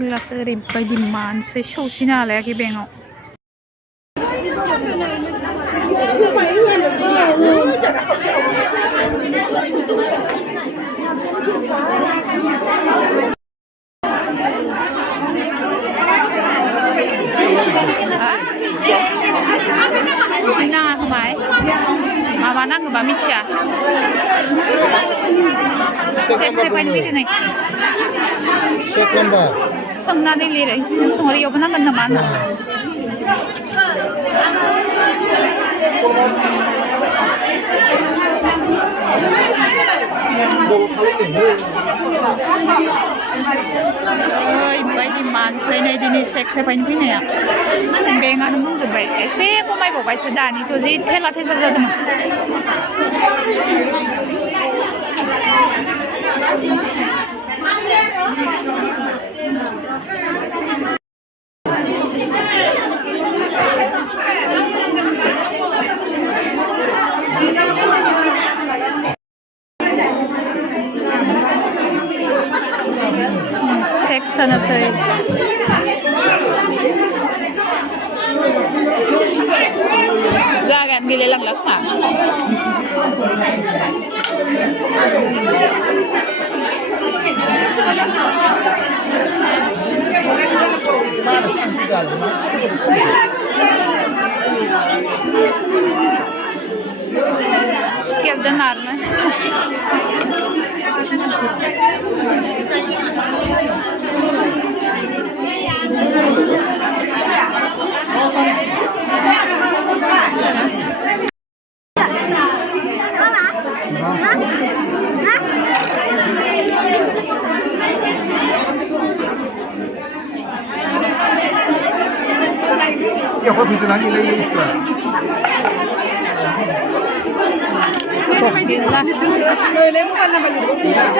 Glass ओरैबायदि मानसि सौसिनो हालायाखै बेंकआव नाङा खोमा माबा नांगौबा मिथिया सेफायनो फैदो नै सोंनानै लिरो सोंहरैयावबो नांगोन नामा होनना ओरैबायदि मानसि नै दिनै सेक सेफायनो फैनाया बेंकआनो बुंजोब्बाय एसे खमायबावबायसो दानिथ' जि थेला थेसा जादोंमोन सेक्सनोसै जागायानो गैलायलांला खोमा Izquierda narne. Ya fue pisando y le hizo. Kok gila.